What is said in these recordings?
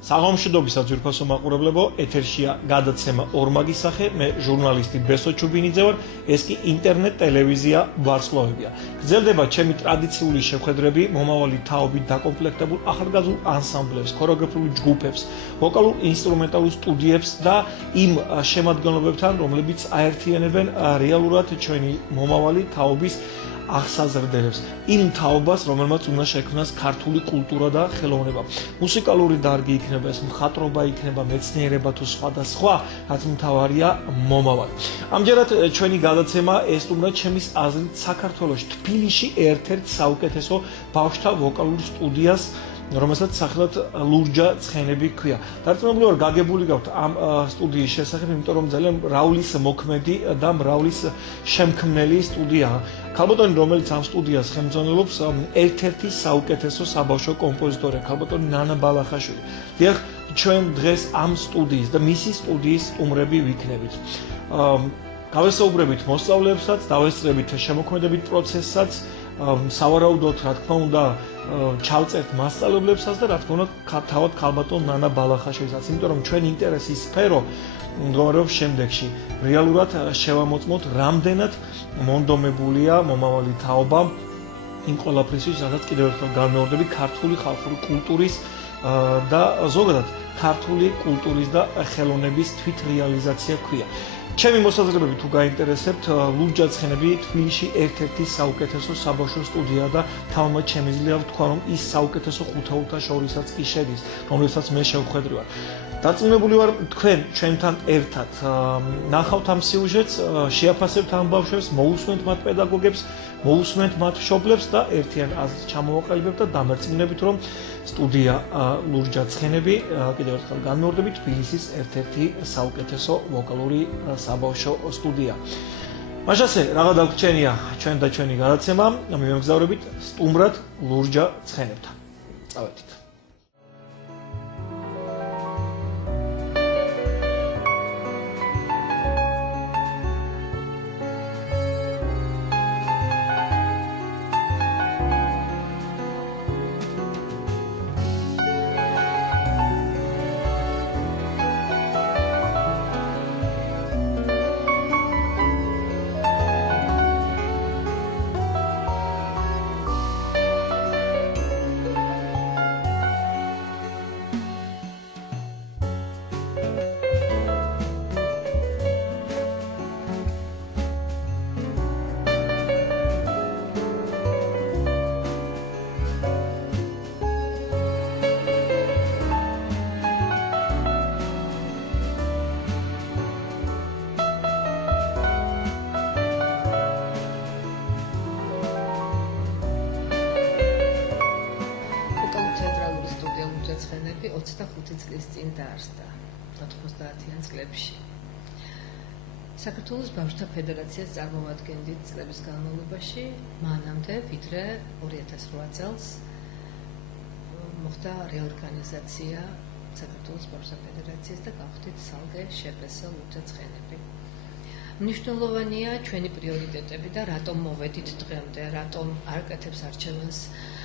საღამოშიდობისა ძვირფასო მაყურებლებო, ეთერშია გადაცემა ორმაგის სახე, მე ჟურნალისტი ბესო ჩუბინიძე ვარ, ეს კი ინტერნეტ ტელევიზია ვარსკვლავებია. გრძელდება ჩემი ტრადიციული შეხვედრები მომავალი თაობით დაკომპლექტებულ ახალგაზრდულ ანსამბლებს, ქორეოგრაფიულ ჯგუფებს, ვოკალურ ინსტრუმენტალურ სტუდიებს და იმ შემადგენლობებთან, რომლებიც აერთიანებენ რეალურად ჩვენი მომავალი თაობის აღსაზრდელებს, იმ თაობას, რომელმაც უნდა შექმნას ქართული კულტურა და ხელოვნება. მუსიკალური დარგი იქნება, ეს მხატვრობა იქნება, მეცნიერება თუ სხვადასხვა, რაც მთავარია მომავალი. ამჯერად ჩვენი გადაცემა ესტუმრა ჩემის აზრით საქართველოში თბილისში ერთ-ერთ საუკეთესო ბავშვთა ვოკალურ სტუდიას, რომელსაც სახელად ლურჯა ცხენები ჰქვია. დარწმუნებული ვარ, გაგებული გაქვთ ამ სტუდიის შესახებ, იმიტომ რომ ძალიან მრავლის მოქმედი და მრავლის შემქმნელი სტუდიაა. ქალბატონი, რომელიც ამ სტუდიას ხელმძღვანელობს, ერთ-ერთი საუკეთესო საბავშვო კომპოზიტორია, ქალბატონი ნანა ბალახაშვილი. დიახ, ჩვენ დღეს ამ სტუდიის და მისი სტუდიის სტუმრები ვიქნებით. გავესაუბრებით მოსწავლეებსაც, დავესწრებით შემოქმედებით პროცესსაც, სავარაუდოდ, რა თქმა უნდა, ჩავწერთ მასწავლებლებსაც და რა თქმა უნდა, თავად ქალბატონ ნანა ბალახაშვილისაც, იმიტომ რომ ჩვენი ინტერესის სფერო მდგომარეობს შემდეგში. რეალურად შევამოწმოთ, რამდენად მონდომებულია მომავალი თაობა იმ ყველაფრისთვის, სადაც კიდევ ერთხელ განმეორდები ქართული ხალხური კულტურის და ზოგადად ქართული კულტურის და ხელოვნების თვითრეალიზაცია ქვია. ჩემი მოსაზრებები თუ გაინტერესებთ, ლურჯა ცხენები თბილისში ერთ-ერთი საუკეთესო საბავშვო სტუდია და თავმაც შემიძლია ვთქვა, რომ ის საუკეთესო ხუთაუთა შორისაც კი შედის, რომელსაც მე შევხვედრი ვარ. დარწმუნებული ვარ, თქვენ ჩვენთან ერთად ნახავთ ამ სიუჟეტს, შეაფასებთ ამ ბავშვებს, მოусმენთ მათ პედაგოგებს, მოусმენთ მათ მშობლებს და ერთიან აზრს ჩამოვაყალიბებთ და დამერწმუნებით, რომ სტუდია ლურჯა ცხენები, კიდევ ერთხელ განმეორდებით, თბილისის ერთ-ერთი საუკეთესო ვოკალური საბავშვო სტუდია. მაშასე, რაღა დაგვრჩენია ჩვენ და ჩვენი გადაცემა, მივემგზავრებით სტუმრად ლურჯა ცხენებთან. წავედით. ცხენები 25 წლის წინ დაარსდა 90-იან წლებში. საქართველოს ბავშვთა ფედერაციას წარმოვადგენდით წლების განმავლობაში, მანამდე ვიდრე 2008 წელს მოხდა რეორგანიზაცია საქართველოს ბავშვთა ფედერაციას და გავხდით სალგე შეფესა ლურჯა ცხენები. მნიშვნელოვანია ჩვენი პრიორიტეტები და რატომ მოვედით დღემდე, რატომ არ კეთებს არჩევანს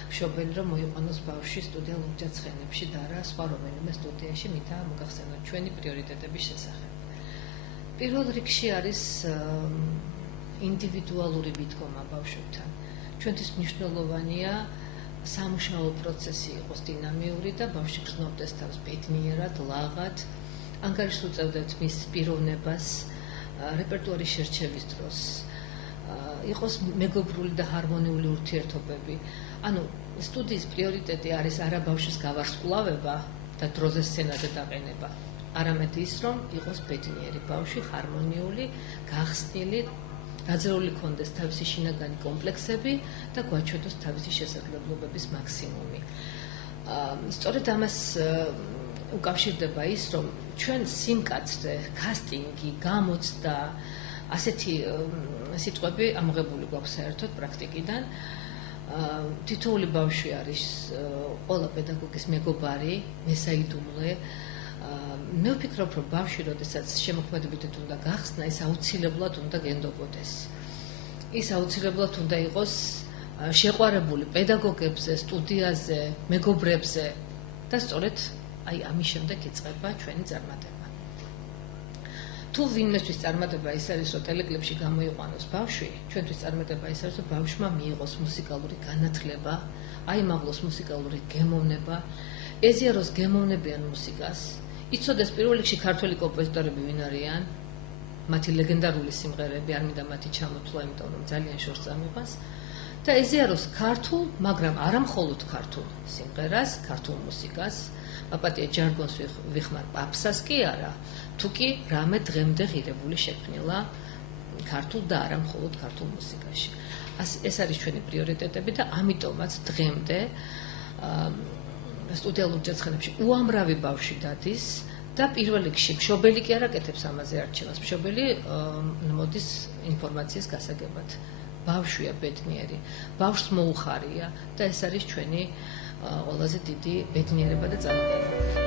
მშობელი, რომ მოიყვანოს ბავშვი სტუდია ლურჯა ცხენებში და არა სხვა რომელიმე სტუდიაში, მითაა მოგახსენოთ ჩვენი პრიორიტეტების შესახებ. პირველ რიგში არის ინდივიდუალური მიდგომა ბავშვებთან. ჩვენთვის მნიშვნელოვანია სამუშაო პროცესი იყოს დინამიური და ბავშვი გრძნობდეს თავს ბედნიერად, ლაღად, ანგარიშს უწევდეთ მის პიროვნებას, რეპერტუარის შერჩევის დროს, იყოს მეგობრული და ჰარმონიული ურთიერთობები. ანუ სტუდიის პრიორიტეტი არის არა ბავშვის გავარსკვლავება და დროზე სცენაზე დაყენება, არამედ ის, რომ იყოს ბედნიერი ბავშვი, ჰარმონიული, გახსნილი, დაძრეული ქონდეს თავისი შინაგანი კომპლექსები და გვაჩვენოს თავისი შესაძლებლობების მაქსიმუმი. სწორედ ამას უკავშირდება ის, რომ ჩვენ სიმკაცრე, კასტინგი, გამოცდა, ასეთი სიტყვები ამოღებული გვაქვს საერთოდ პრაქტიკიდან. თითოეული ბავშვი არის ყველა პედაგოგის მეგობარი, მესაიდუმლე. მე ვფიქრობ, რომ ბავშვი, როდესაც შემოქმედებითად უნდა გახსნა, ის აუცილებლად უნდა გენდობოდეს. ის აუცილებლად უნდა იყოს შეყვარებული პედაგოგებზე, სტუდიაზე, მეგობრებზე და სწორედ აი ამის შემდეგ იწყება ჩვენი წარმატება. თუ ვინმესთვის წარმატება ის არის, რომ ტელეკლიპში გამოიყვანოს ბავშვი, ჩვენთვის წარმატება ის არის, რომ ბავშვმა მიიღოს მუსიკალური განათლება, აიმაღლოს მუსიკალური გემოვნება, ეზიაროს გემოვნებიან მუსიკას, იცოდეს პირველ რიგში ქართველი კომპოზიტორები ვინ არიან, მათი ლეგენდარული სიმღერები, არ მინდა მათი ჩამოთვლა, იმიტომ რომ ძალიან შორს წამიყვანს და ეზიაროს ქართულ, მაგრამ არა მხოლოდ ქართულ სიმღერას, ქართულ მუსიკას, პაპატია ჯარგონს ვიხმარ პაპსას კი არა, თუკი რამე დღემდე ღირებული შექმნილა ქართულ და არა მხოლოდ ქართულ მუსიკაში. ეს არის ჩვენი პრიორიტეტები და ამიტომაც დღემდე სტუდია ლურჯა ცხენებში უამრავი ბავშვი დადის და პირველ რიგში მშობელი კი არ აკეთებს ამაზე არჩევას. მშობელი მოდის ინფორმაციის გასაგებად. ბავშვია ბედნიერი, ბავშვს მოუხარია და ეს არის ჩვენი ყველაზე დიდი ბედნიერება და წარმატება.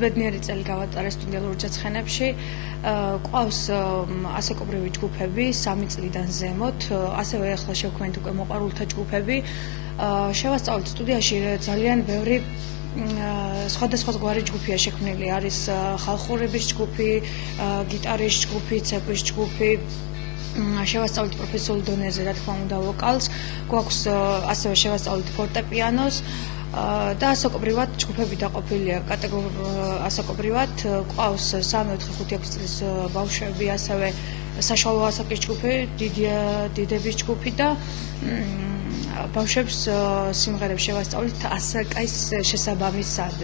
ბედნიერი წელი გავატარე სტუდია ლურჯა ცხენებში. ყავს ასაკობრივი ჯგუფები 3 წლიდან ზემოთ, ასევე ახლა შევქმნით უკვე მოყვარულთა ჯგუფები. შევასწავლეთ სტუდიაში ძალიან ბევრი სხვადასხვაგვარი ჯგუფია შექმნილი. არის ხალხურების ჯგუფი, გიტარის ჯგუფი, ცეკვის ჯგუფი. შევასწავლეთ პროფესიულ დონეზე, რა თქმა უნდა, ვოკალს. გვაქვს ასევე შევასწავლეთ ფორტეპიანოს. და ასაკობრივად ჯგუფები დაყოფილია ასაკობრივად ყავს 3, 4, 5, 6 წლის ბავშვები, ასევე საშუალო ასაკის ჯგუფი, დიდების ჯგუფი და ბავშვებს სიმღერებს შევასწავლით ასაკის შესაბამისად.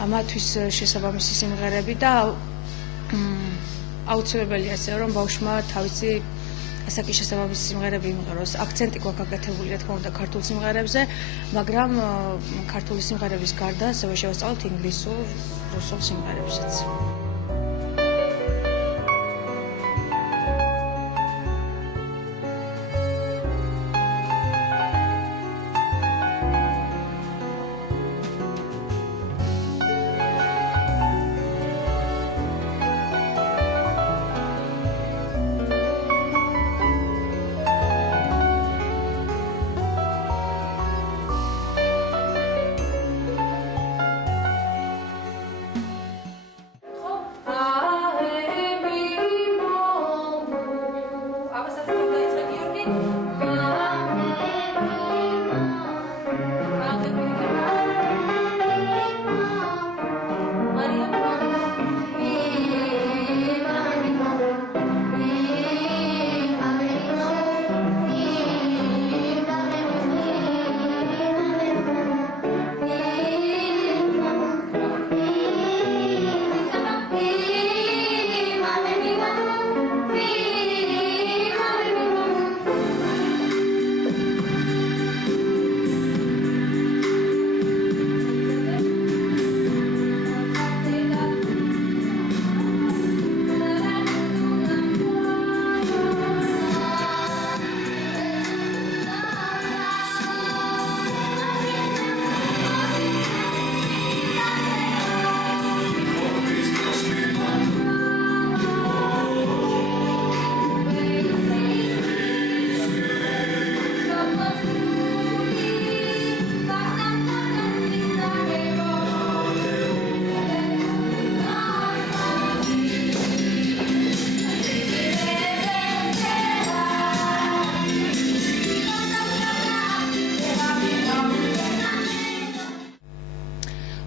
მათთვის შესაბამისი სიმღერები და აუცილებელია ასე რომ ბავშვმა თავისი ასაკის შესაბამისი სიმღერები იმღეროს. აქცენტი გვაქვს გაკეთებული, რა თქმა უნდა, ქართულ სიმღერებზე, მაგრამ ქართული სიმღერების გარდა ასევე შევასწავლეთ ინგლისურ, რუსულ სიმღერებსაც.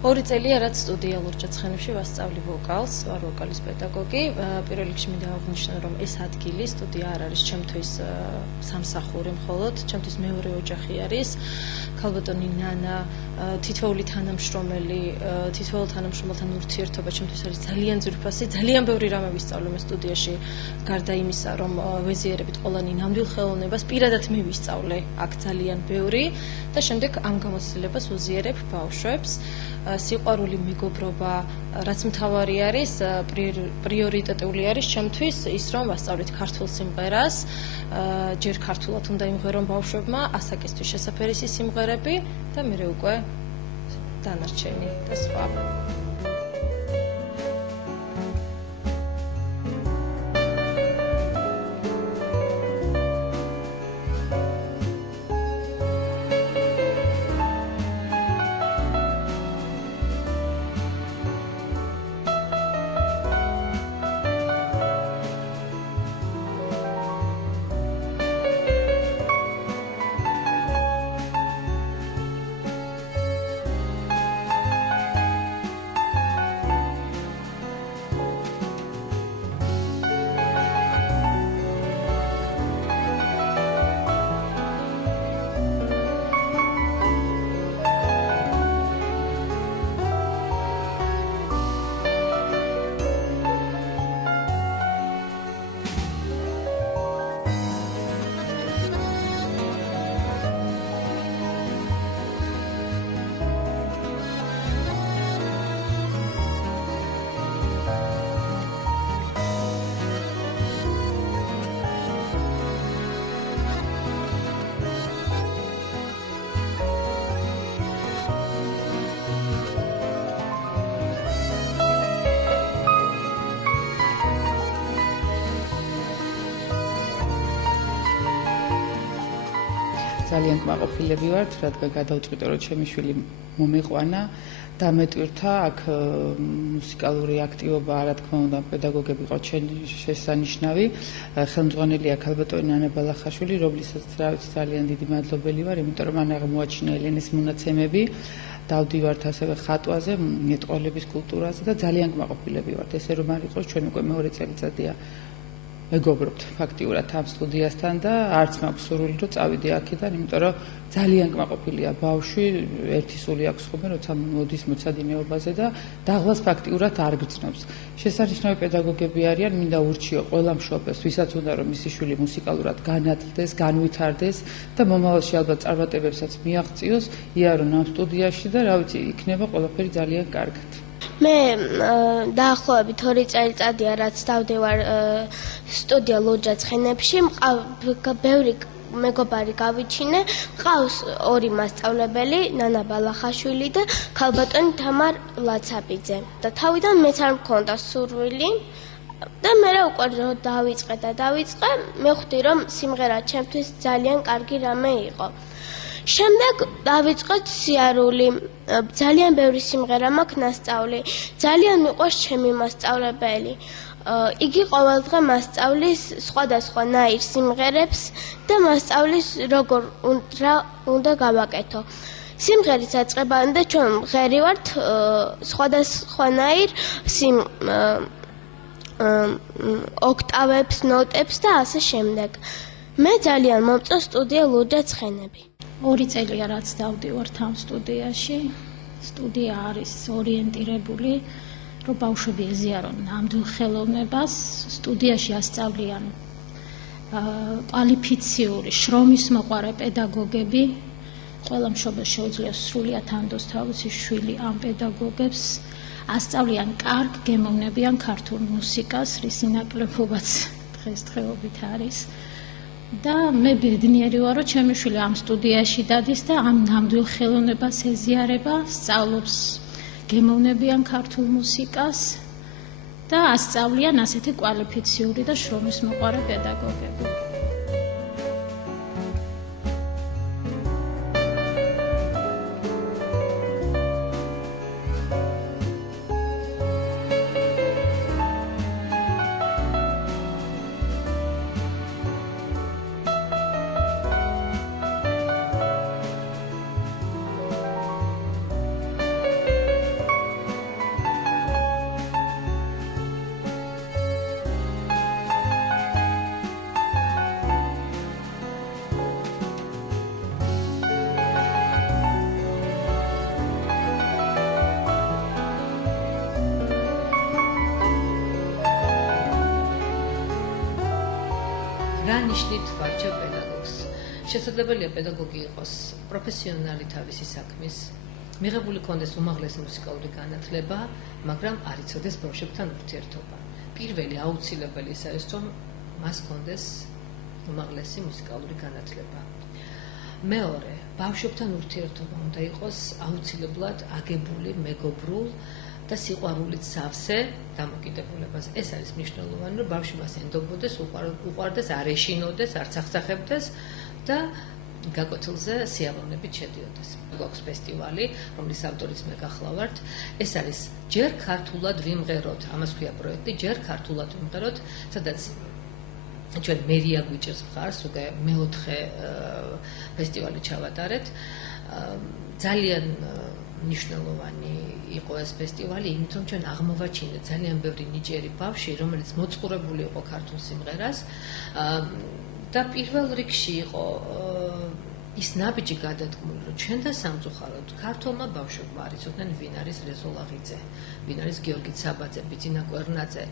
ორი წელია რაც სტუდია ლურჯა ცხენებში ვასწავლი ვოკალს, ვარ ვოკალის პედაგოგი. პირველ რიგში მინდა აღვნიშნო, რომ ეს ადგილი სტუდია არ არის ჩემთვის სამსახური მხოლოდ, ჩემთვის მეორე ოჯახი არის. ქალბატონი ნანა, თითოეული თანამშრომელი, თითოეულ თანამშრომელთან ურთიერთობა ჩემთვის არის ძალიან ძვირფასი, ძალიან ბევრი რამე ვისწავლე მე სტუდიაში, გარდა იმისა, რომ ვეზიარებით ყველანი ნამდვილ ხელოვნებას, პირადად მე ვისწავლე აქ ძალიან ბევრი და შემდეგ ამ გამოცდილებას ვუზიარებ ბავშვებს. სიყვარული, მეგობრობა, რაც მთავარი არის, პრიორიტეტული არის ჩემთვის ის, რომ ვასწავლეთ ქართულ სიმღერას, ჯერ ქართულად უნდა იმღერონ ბავშვებმა, ასაკისთვის შესაფერისი სიმღერები და მერე უკვე დანარჩენი და სხვა. ძალიან კმაყოფილები ვართ, რადგან გადავწყვიტე, რომ ჩემი შვილი მომიყვანა და მეტვირთა აქ მუსიკალური აქტივობა, რა თქმა უნდა, პედაგოგები ყავთ შესანიშნავი. ხელმძღვანელია ქალბატონი ანა ბალახაშვილი, რომლისაც რა ვიცი ძალიან დიდი მადლობელი ვარ, იმიტომ რომ მან აღმოაჩინა ელენეს მონაცემები. დავდივართ ასევე ხატვაზე, მეტყველების კულტურაზე და ძალიან კმაყოფილები ვართ. ესე რომ არ იყოს, ჩვენ უკვე მეორე წელიწადია მეგობრობთ ფაქტიურად ამ სტუდიასთან და არც მაქვს სურვილი რომ წავიდე აქედან, იმიტომ რომ ძალიან კმაყოფილია ბავშვი, ერთი სული აქვს ხოლმე, როცა მოდის მოცადინეობაზე და დაღლას ფაქტიურად არ გრძნობს. შესანიშნავი პედაგოგები არიან, მინდა ურჩიო ყველა მშობელს, ვისაც უნდა რომ მისი შვილი მუსიკალურად განათლდეს, განვითარდეს და მომავალში ალბათ წარმატებებსაც მიაღწიოს, იარონ ამ სტუდიაში და რა ვიცი, იქნება ყველაფერი ძალიან კარგად. მე დაახლოებით 2 წელიწადია რაც დავდივარ სტუდია ლურჯა ცხენებში, ბევრი მეგობარი გავიჩინე, მყავს 2 მასწავლებელი, ნანა ბალახაშვილი და ქალბატონი თამარ ლაცაბიძე. და თავიდან მეც არ მქონდა სურვილი და მე უკვე დავიწყე, მე ხვდი რომ სიმღერა ჩემთვის ძალიან კარგი რამე იყო. შემდეგ დავიწყეთ სიარული, ძალიან ბევრი სიმღერა მაქვს ნასწავლი, ძალიან მიყვარს ჩემი მასწავლებელი. იგი ყოველდღე მასწავლის სხვადასხვა ნაირ სიმღერებს და მასწავლის როგორ უნდა გავაკეთო. სიმღერის აწყებამდე ჩვენ მღერივართ სხვადასხვანაირ ოქტავებს, ნოტებს და ასე შემდეგ. მე ძალიან მომწონს სტუდია ლურჯა ცხენები. 2 წელია რაც დავდივართ ამ სტუდიაში. სტუდია არის ორიენტირებული, რომ ბავშვები ეზიარონ ნამდვილ ხელოვნებას. სტუდიაში ასწავლიან კვალიფიციური, შრომის მოყვარე პედაგოგები. ყველა მშობელს შეუძლია სრულიად ანდოს თავისი შვილი ამ პედაგოგებს. ასწავლიან კარგ, გემოვნებიან ქართულ მუსიკას, რის ნაკლებობაც დღესდღეობით არის. და მე ბედნიერი ვარ, რომ ჩემი შვილი ამ სტუდიაში დადის და ამ ნამდვილ ხელოვნებას ეზიარება, სწავლობს გემოვნებიან ქართულ მუსიკას და ასწავლიან ასეთი კვალიფიციური და შრომის მოყვარე პედაგოგები. რა ნიშნით ვარჩევ პედაგოგს? შესაძლებელია პედაგოგი იყოს პროფესიონალი თავისი საქმის, მიღებული კონდეს უმაღლესი მუსიკალური განათლება, მაგრამ არ იცოდეს ბავშვებთან ურთიერთობა. პირველი აუცილებელი ის არის, რომ მას კონდეს უმაღლესი მუსიკალური განათლება. მეორე, ბავშვებთან ურთიერთობა უნდა იყოს აუცილებლად აგებული მეგობრულ და სიყვარულით სავსე დამოკიდებულებას. ეს არის მნიშვნელოვანი, რომ ბავშვი მას ენდობოდეს, უყვარდეს, არ ეშინოდეს, არ ცახცახებდეს და გაკვეთილზე სიამოვნებით შედიოდეს. გვაქვს ფესტივალი, რომლის ავტორიც მე გახლავართ. ეს არის ჯერ ქართულად ვიმღეროთ, ამას ქვია პროექტი, ჯერ ქართულად ვიმღეროთ, სადაც ჩვენ მერია გვიჭერს მხარს, უკვე მეოთხე ფესტივალი ჩავატარეთ. ძალიან მნიშვნელოვანი იყო ეს ფესტივალი, იმით რომ ჩვენ აღმოვაჩინეთ ძალიან ბევრი ნიჭიერი ბავშვი, რომელიც მოწყურებული იყო ქართულ სიმღერას და პირველ რიგში იყო ის ნაბიჯი გადადგმული, რომ ჩვენ და სამწუხაროდ ქართულმა ბავშვებმა არ იცოდნენ ვინ არის რეზო ლაღიძე, ვინ არის გიორგი ცაბაძე, ბიძინა კვერნაძე,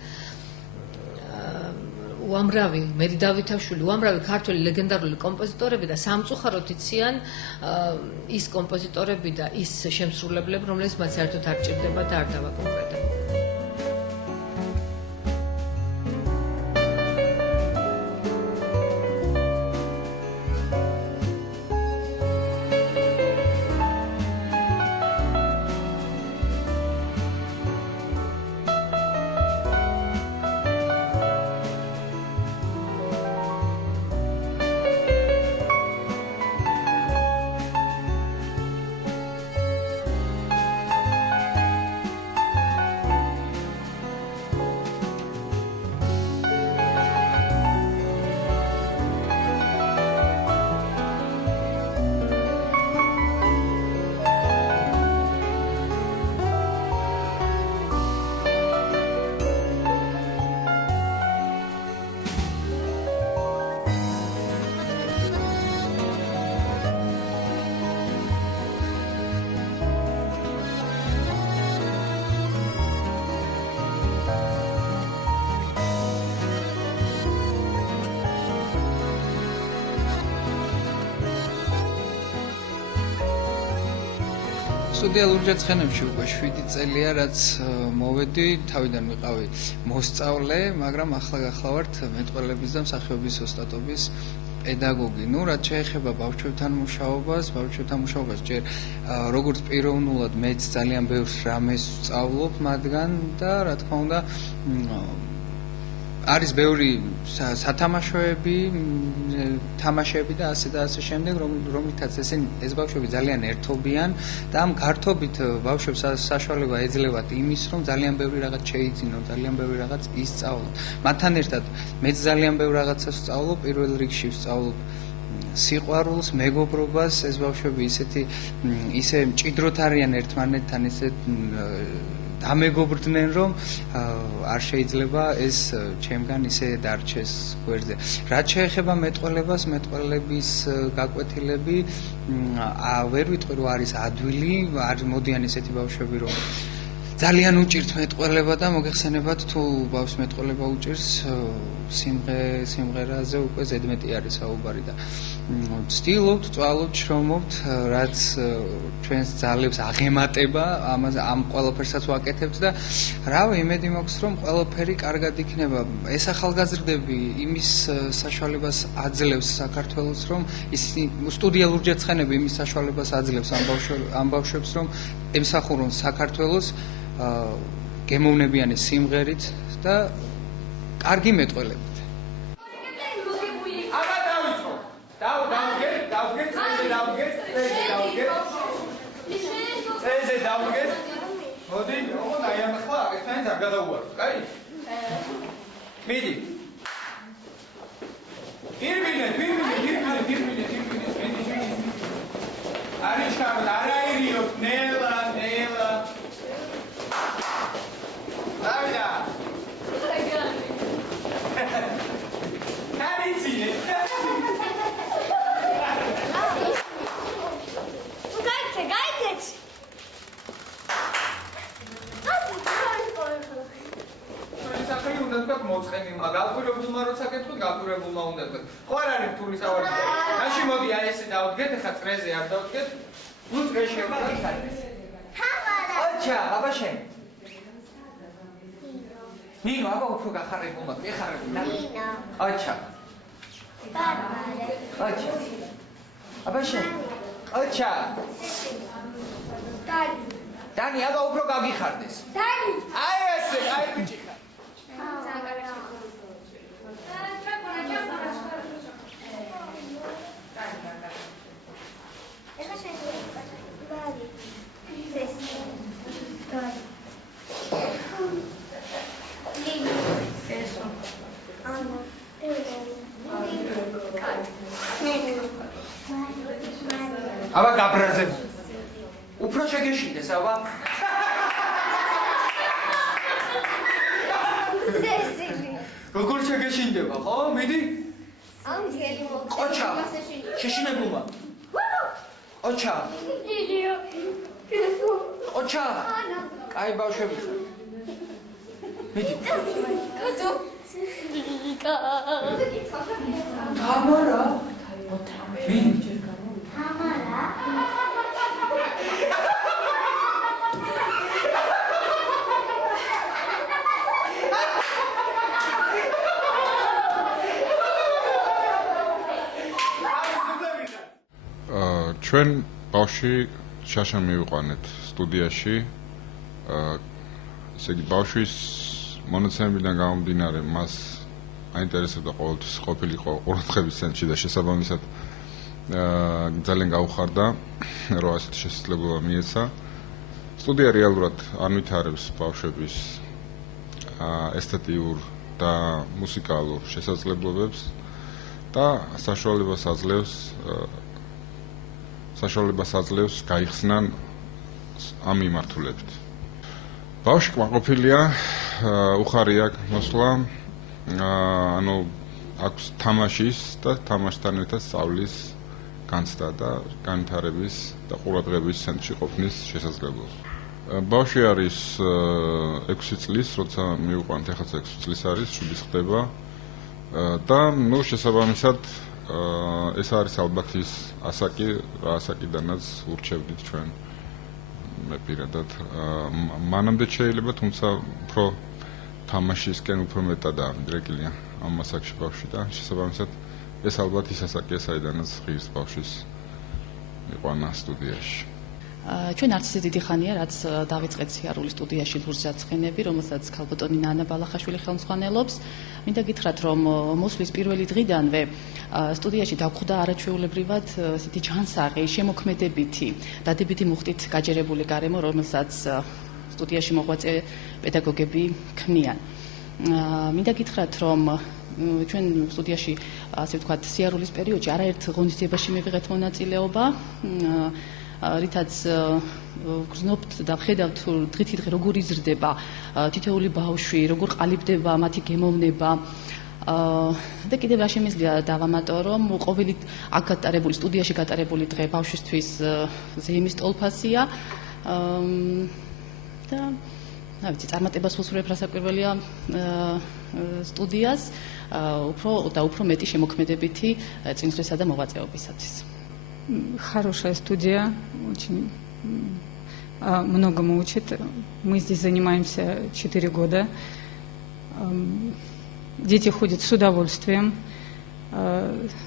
უამრავი მერი დავითაშვილი, უამრავი ქართული ლეგენდარული კომპოზიტორები და სამწუხაროდ იციან ის კომპოზიტორები და ის შემსრულებლები, რომლებიც მათ საერთოდ არ ჭირდება და არ დავაკონკრეტებთ. სტუდია ლურჯა ცხენებში უკვე 7 წელია, რაც მოვედი, თავიდან ვიყავი მოსწავლე, მაგრამ ახლა გახლავართ მეტყველების და მსახიობის ოსტატობის პედაგოგი. რაც შეეხება ბავშვებთან მუშაობას, ჯერ როგორც პიროვნულად მეც ძალიან ბევრ რამეს ვსწავლობ მათგან და რა თქმა უნდა არის ბევრი სათამაშოები, თამაშები და ასე შემდეგ, რომლითაც ეს ბავშვები ძალიან ერთობიან და ამ გართობით ბავშვებს საშუალება ეძლევათ იმის, რომ ძალიან ბევრი რაღაც შეიძინონ, ძალიან ბევრი რაღაც ისწავლონ. მათთან ერთად მეც ძალიან ბევრ რაღაცას ვსწავლობ, პირველ რიგში ვსწავლობ სიყვარულს, მეგობრობას, ეს ბავშვები ისე მჭიდროდ არიან ერთმანეთთან, ისე დამეგობრდნენ, რომ არ შეიძლება ეს ჩემგან ისე დარჩეს გვერდზე. რაც შეეხება მეტყველების გაკვეთილები, ვერ ვიტყვი, რომ არის ადვილი, არ მოდიან ისეთი ბავშვები, რომ ძალიან უჭირთ მეტყველება და მოგეხსენებათ, თუ ბავშვს მეტყველება უჭირს, სიმღერაზე უკვე ზედმეტი არის საუბარი და ვცდილობთ, წვალობთ, შრომობთ, რაც ჩვენს ძალებს აღემატება, ამ ყველაფერსაც ვაკეთებთ და რავი, იმედი მაქვს, რომ ყველაფერი კარგად იქნება. ეს ახალგაზრდები იმის საშუალებას აძლევს საქართველოს, რომ სტუდია ლურჯა ცხენები იმის საშუალებას აძლევს ამ ბავშვებს, რომ ემსახურონ საქართველოს გემოვნებიანი სიმღერით და კარგი მეტყველებით. მოდი, ოღონდ აი ამ ახლა ერთმანეთს არ გადავუაროთ, კაი? მიდი. გირბინე. არის ჩავდა, არაერიოთ, ნელა. დავიდა. კარიციე. გაიქეცი. მოწყენილმა გაფურებულმა როცა გეტყვით გაფურებულმა უნდა თქვით ხო არ არის რთული საუბარი მაშინ მოდი აი ესე დავდგეთ ეხა წრეზე არ დავდგეთ ნუ წრეში უნდა გიხარდეს აჩა აბა შენ ნინო აბა უფრო გახარებულმა ეხარებულმა ნინო აჩა აჩა აბა შენ აჩა დანი აბა უფრო გაგიხარდეს დანი აი ესე აი ბიჭი ხარ ეხა შენ ბარი სესი დანი ნინო ესო ანა აბა გაბრაზებ უფრო შეგეშინდეს აბა როგორ შეგეშინდება ხო მიდი ყოჩა შეშინებულმა ყოჩა ყოჩა კაი ბავშვები მიდი თამარა მიდი თამარა ჩვენ ბავშვი შაშა მივიყვანეთ სტუდიაში. ესე იგი ბავშვის მონაცემებიდან გამომდინარე მას აინტერესებდა ყოველთვის ყოფილიყო ყურადღების ცენტრში და შესაბამისად ძალიან გაუხარდა რომ ასეთი შესაძლებლობა მიეცა. სტუდია რეალურად არ ვითარებს ბავშვების ესთეტიურ და მუსიკალურ შესაძლებლობებს და საშუალებას აძლევს გაიხსნან ამ მიმართულებით. ბავშვი კმაყოფილია, უხარი აქვს მოსვლა, ანუ აქვს თამაშის და თამაშთან ერთად სწავლის განცდა და განვითარების და ყურადღების ცენტრში ყოფნის შესაძლებლობა. ბავშვი არის 6 წლის, როცა მივიყვანთ, ახაც 6 წლის არის, 7 ხდება და ნუ შესაბამისად ეს არის ალბათ ის ასაკი, რა ასაკიდანაც ურჩევდით ჩვენ მე პირადად. მანამდე შეიძლება, თუმცა უფრო თამაშისკენ უფრო მეტადაა მიდრეკილი ამ ასაკში ბავშვი და შესაბამისად ეს ალბათ ის ასაკია, საიდანაც ღირს ბავშვის მიყვანა სტუდიაში. ჩვენ არც ისე დიდი ხანია, რაც დავიწყეთ სიარული სტუდიაში ლურჯა ცხენები, რომელსაც ქალბატონი ნანა ბალახაშვილი ხელმძღვანელობს. მინდა გითხრათ, რომ მოსვლის პირველი დღიდანვე სტუდიაში დაგვხვდა არაჩვეულებრივად ესეთი ჯანსაღი, შემოქმედებითი, დადებითი მუხტით გაჯერებული გარემო, რომელსაც სტუდიაში მოღვაწე პედაგოგები ქმნიან. მინდა გითხრათ, რომ ჩვენ სტუდიაში, ასე ვთქვათ, სიარულის პერიოდში არაერთ ღონისძიებაში მივიღეთ მონაწილეობა. რითაც გრძნობთ და ვხედავთ დღითი დღე როგორ იზრდება თითოეული ბავშვი, როგორ ყალიბდება მათი გემოვნება. და კიდევ რა შემიძლია დავამატო, რომ ყოველი აქ გატარებული სტუდიაში გატარებული დღე ბავშვისთვის ზეიმის ტოლფასია და რა ვიცი, წარმატებას ვუსურვებ, რასაკვირველია студияс, უფრო მეტი შემოქმედებითი წინსვლისა და მოღვაწეობისათვის. Хорошая студия, очень многому учит. Мы здесь занимаемся 4 года. Дети ходят с удовольствием.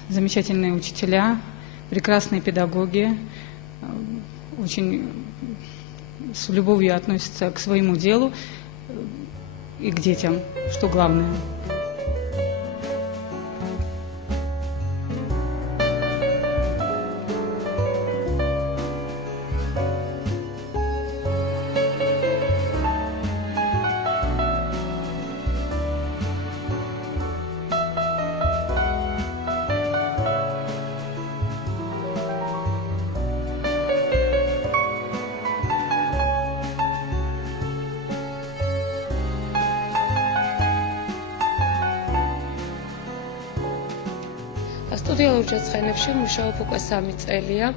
Замечательные учителя, прекрасные педагоги. Очень с любовью относятся к своему делу и к детям, что главное. სტუდია ლურჯა ცხენებში მუშაობ უკვე 3 წელია.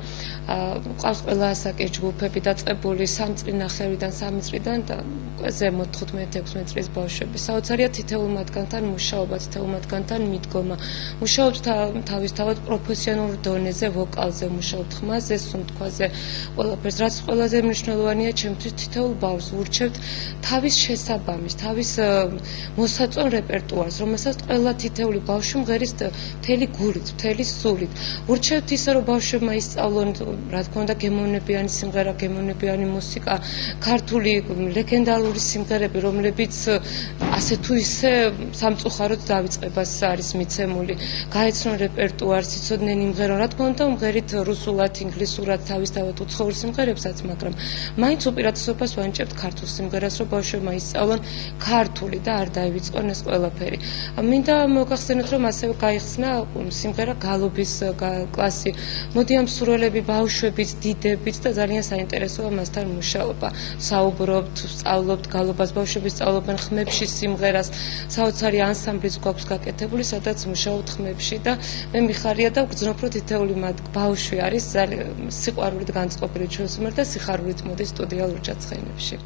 Ყავს ყველა ასაკის ჯგუფები დაწყებული 3 წლინახევრიდან 3 წლიდან და უკვე ზემოთ 15-16 წლის ბავშვები. საოცარია თითოეულ მათგანთან მუშაობა, თითოეულ მათგანთან მიდგომა. მუშაობთ თავისთავად პროფესიონალურ დონეზე, ვოკალზე, მუშაობთ ხმაზე, სუნთქვაზე, ყველაფერს. რაც ყველაზე მნიშვნელოვანია ჩემთვის თითოეულ ბავშვს ვურჩევთ თავის შესაბამის, თავის მოსაწონ რეპერტუარს, რომელსაც ყველა თითოეული ბავშვი მღერის მთელი გულით, მთელი სულით. ვურჩევთ ისე რომ ბავშვებმა ისწავლონ რა თქმა უნდა გემოვნებიანი სიმღერა, გემოვნებიანი მუსიკა, ქართული ლეგენდარული სიმღერები, რომლებიც ასე თუ ისე სამწუხაროდ დავიწყებას არის მიცემული. გაეცნონ რეპერტუარს, იცოდნენ იმღერონ, რა თქმა უნდა უმღერით რუსულად, ინგლისურად, თავისთავად უცხოურ სიმღერებსაც, მაგრამ მაინც უპირატესობას ვანიჭებთ ქართულ სიმღერას, რომ ბავშვებმა ისწავლონ ქართული და არ დაივიწყონ ეს ყველაფერი. მინდა მოგახსენოთ, რომ ასევე გაიხსნა სიმღერა გალობის კლასი. მოდი ამ სურველები ბავშვებით, დიდებით და ძალიან საინტერესოა მასთან მუშაობა. საუბრობთ, სწავლობთ გალობას, ბავშვები სწავლობენ ხმებში სიმღერას. საოცარი ანსამბლიც გვაქვს გაკეთებული, სადაც მუშაობთ ხმებში და მე მიხარია და ვგრძნობ, რომ თითოეული მათ ბავშვი არის სიყვარულით განწყობილი ჩვენს მიერ და სიხარულით მოდის სტუდია ლურჯა ცხენებში.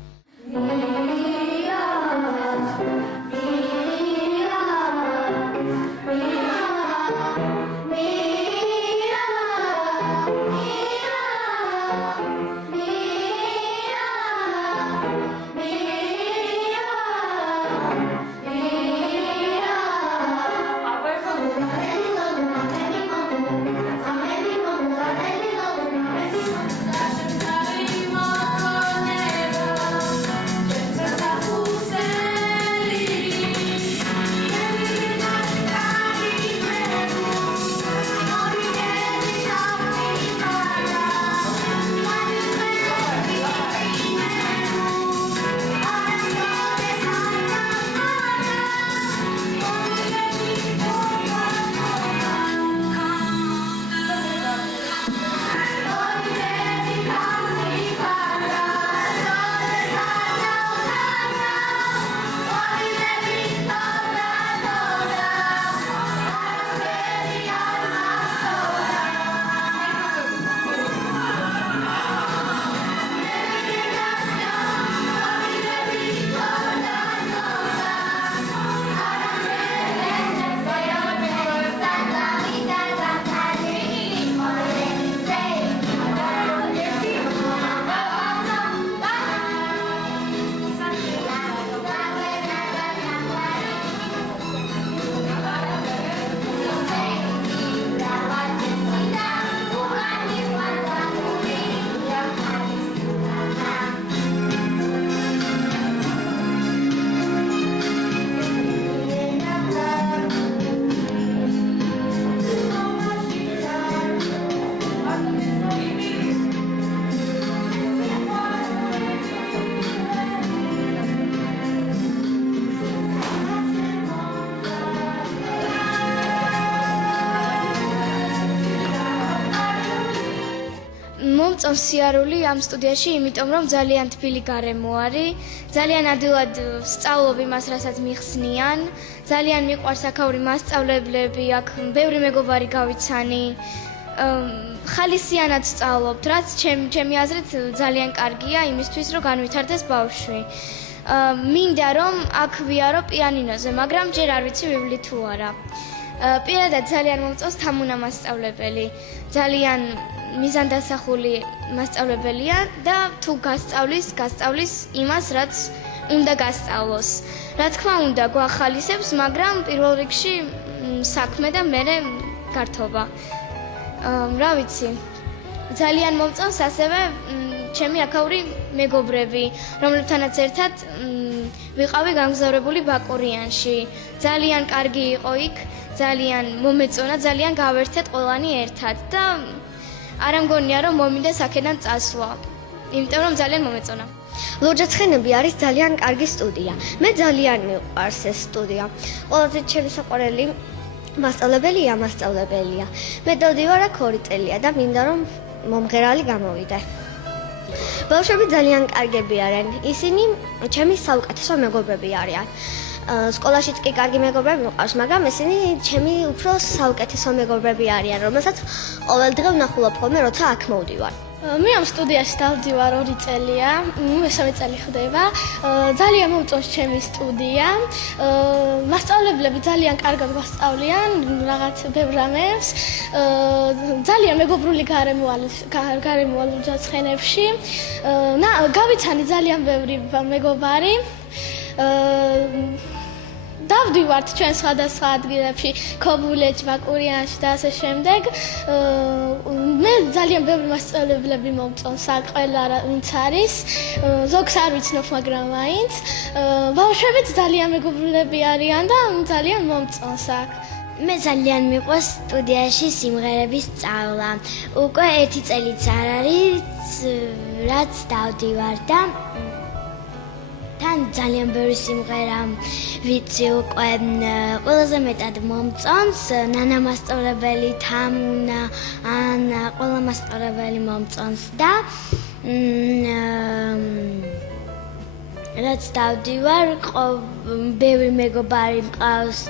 მომწონს სიარული ამ სტუდიაში, იმიტომ რომ ძალიან თბილი გარემო არის, ძალიან ადვილად ვსწავლობ იმას, რასაც მიხსნიან, ძალიან მიყვარს აქაური მასწავლებლები, აქ ბევრი მეგობარი გავიცანი, ხალისიანად ვსწავლობთ, რაც ჩემი აზრით ძალიან კარგია იმისთვის, რომ განვითარდეს ბავშვი. მინდა რომ აქ ვიარო პიანინოზე, მაგრამ ჯერ არ ვიცი ვივლი თუ არა. პირადად ძალიან მომწონს თამუნა მასწავლებელი, ძალიან მიზანდასახული მასწავლებელია და თუ გასწავლის იმას, რაც უნდა გასწავლოს. რა თქმა უნდა, გვახალისებს, მაგრამ პირველ რიგში საქმე და მერე გართობა. რა ვიცი, ძალიან მომწონს ასევე ჩემი აქაური მეგობრები, რომლებთანაც ერთად ვიყავი გამგზავრებული ბაკურიანში. ძალიან კარგი იყო იქ, ძალიან მომეწონა, ძალიან გავერთეთ ყველანი ერთად და არ ამგონია რომ მომინდა აქედან წასვლა. იმიტომ რომ ძალიან მომეწონა. ლურჯა ცხენები არის ძალიან კარგი სტუდია. მე ძალიან მიყვარს ეს სტუდია. ყველაზე ჩემი საყვარელი მასწავლებელია. მე დავდივარ აქ 2 წელია და მინდა რომ მომღერალი გამოვიდე. ბავშვები ძალიან კარგები არიან. ისინი ჩემი საუკეთესო მეგობრები არიან. სკოლაშიც კი კარგი მეგობრები მყავს, მაგრამ ესენი ჩემი უფრო საუკეთესო მეგობრები არიან, რომელსაც ყოველ დღე ვნახულობ ხოლმე, როცა აქ მოვდივარ. მე ამ სტუდიაში დავდივარ 2 წელია, მესამე წელი ხდება. ძალიან მომწონს ჩემი სტუდია. მასწავლებლები ძალიან კარგად გვასწავლიან რაღაც ბევრ რამებს. ძალიან მეგობრული გარემოა ლურჯა ცხენებში. გავიცანი ძალიან ბევრი მეგობარი. დავდივართ ჩვენ სხვადასხვა ადგილებში, ქობულეთში, ბაკურიანში და ასე შემდეგ. მე ძალიან ბევრი მასწავლებლები მომწონს აქ ყველა ვინც არის. ზოგს არ ვიცნობ, მაგრამ მაინც. ბავშვებიც ძალიან მეგობრულები არიან და ძალიან მომწონს აქ. მე ძალიან მიყვარს სტუდიაში სიმღერების სწავლა. უკვე 1 წელიც არ არის, რაც დავდივარ და თან ძალიან ბევრი სიმღერა ვიცი უკვე. ყველაზე მეტად მომწონს ნანა მასწავლებელი, თამუნა, ანა, ყველა მასწავლებელი მომწონს და რაც დავდივარ, ბევრი მეგობარი მყავს.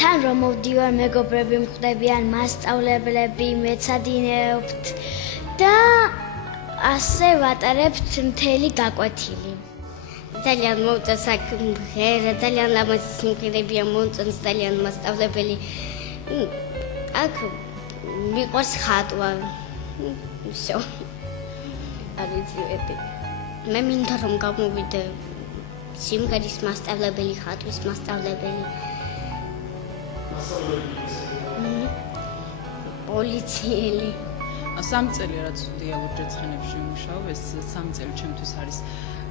თან რომ მოვდივარ, მეგობრები მხვდებიან, მასწავლებლები, მეცადინეობთ და ასე ვატარებთ მთელი გაკვეთილი. ძალიან მომწონს აქ მღერა, ძალიან ლამაზი სიმღერებია, მომწონს ძალიან მასწავლებელი. აქ მიყვარს ხატვა. всё. არ ვიცი მეტი. მე მინდა რომ გამოვიდე სიმღერის მასწავლებელი, ხატვის მასწავლებელი. პოლიციელი. 3 წელი რაც სტუდია ლურჯა ცხენებში ვმუშაობ, ეს 3 წელი ჩემთვის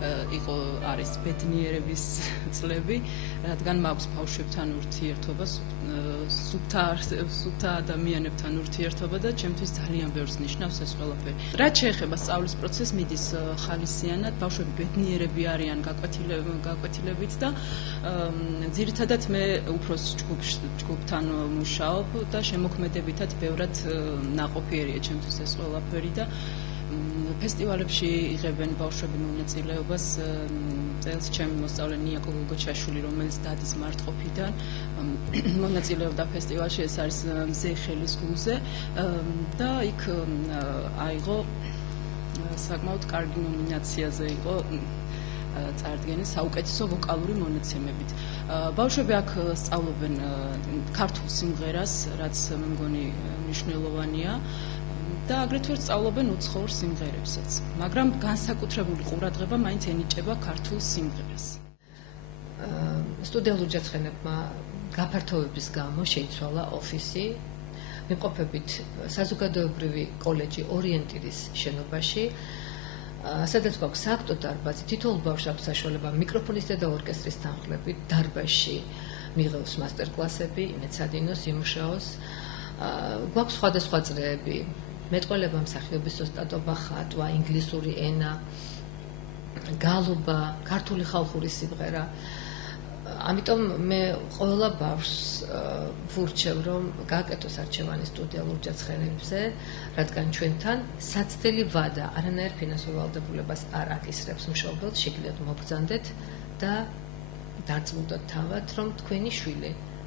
არის ბედნიერების წლები, რადგან მაქვს ბავშვებთან ურთიერთობა, სუფთა ადამიანებთან ურთიერთობა და ჩემთვის ძალიან ბევრს ნიშნავს ეს ყველაფერი. რაც შეეხება სწავლის პროცესს, მიდის ხალისიანად, ბავშვები ბედნიერები არიან გაკვეთილებით და ძირითადად მე უფროს ჯგუფთან მუშაობ და შემოქმედებითად ბევრად ნაყოფიერია ჩემთვის ეს ყველაფერი და ფესტივალებში იღებენ ბავშვები მონაწილეობას. წელს ჩემი მოსწავლე ნია გოგოჩაშვილი, რომელიც დადის მარტყოფიდან, მონაწილეობდა ფესტივალში, ეს არის მზეხელის გულზე და იქ აიღო საკმაოდ კარგი ნომინაციაზე იყო წარდგენი საუკეთესო ვოკალური მონაცემებით. ბავშვები აქ სწავლობენ ქართულ სიმღერას, რაც მე მგონი მნიშვნელოვანია. და აგრეთვე სწავლობენ უცხოურ სიმღერებსაც, მაგრამ განსაკუთრებული ყურადღება მაინც ენიჭება ქართულ სიმღერას. სტუდია ლურჯა ცხენებმა გაფართოების გამო შეიცვალა ოფისი, მიმყოფებით საზოგადოებრივი კოლეჯი ორიენტირის შენობაში, სადაც გვაქვს სააქტო დარბაზი, თითოეულ ბავშვს აქვს საშუალება მიკროფონისა და ორკესტრის თანხლებით დარბაზში მიიღოს მასტერკლასები, მეცადინოს, იმუშაოს. გვაქვს სხვადასხვა წრეები, მეტყველება, მსახიობის ოსტატობა, ხატვა, ინგლისური ენა, გალობა, ქართული ხალხური სიმღერა. ამიტომ მე ყველა ბავშვს ვურჩევ, რომ გააკეთოს არჩევანი სტუდია ლურჯა ცხენებზე, რადგან ჩვენთან საცდელი ვადა არანაირ ფინანსურ ვალდებულებას არ აკისრებს მშობელს, შეგიძლიათ მოგბრძანდეთ და დარწმუნდეთ თავად, რომ თქვენი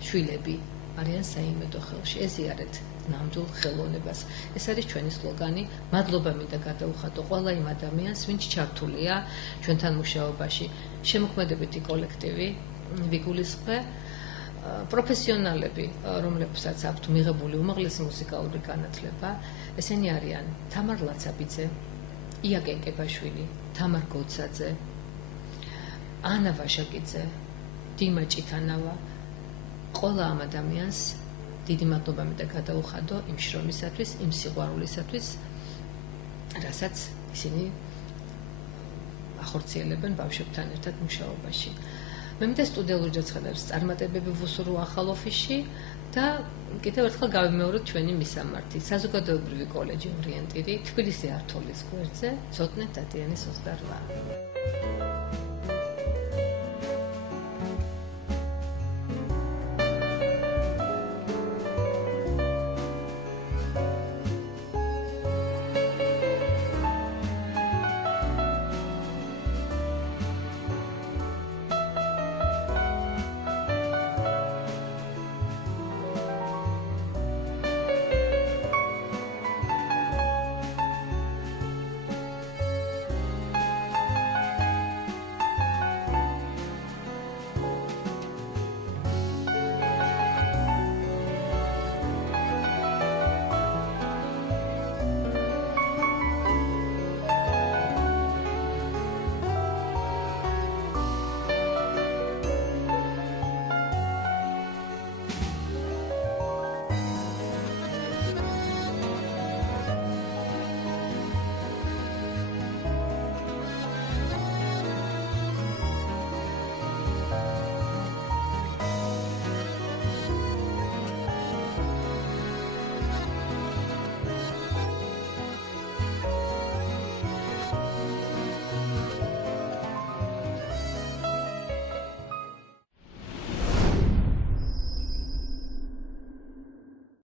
შვილები არიან საიმედო ხელში. ეზიარეთ ნამდვილ ხელოვნებას. ეს არის ჩვენი სლოგანი. მადლობა მინდა გადაუხადო ყველა იმ ადამიანს, ვინც ჩართულია ჩვენთან მუშაობაში. შემოქმედებითი კოლექტივი, ვიგულისხმე, პროფესიონალები, რომლებსაც აქვთ მიღებული უმაღლესი მუსიკალური განათლება. ესენი არიან თამარ ლაცაბიძე, ია კენკებაშვილი, თამარ გოცაძე, ანა ვაშაკიძე, დიმა ჭითანავა. ყველა ამ ადამიანს დიდი მადლობა მინდა გადაუხადო იმ შრომისათვის, იმ სიყვარულისათვის, რასაც ისინი ახორციელებენ ბავშვებთან ერთად მუშაობაში. მე მინდა სტუდია ლურჯა ცხენებს წარმატებები ვუსურვო ახალ ოფისში და კიდევ ერთხელ გავიმეოროთ ჩვენი მისამართი. საზოგადოებრივი კოლეჯი ორიენტირი, თბილისი ართოლის გვერდზე, ცოტნე დადიანის 28.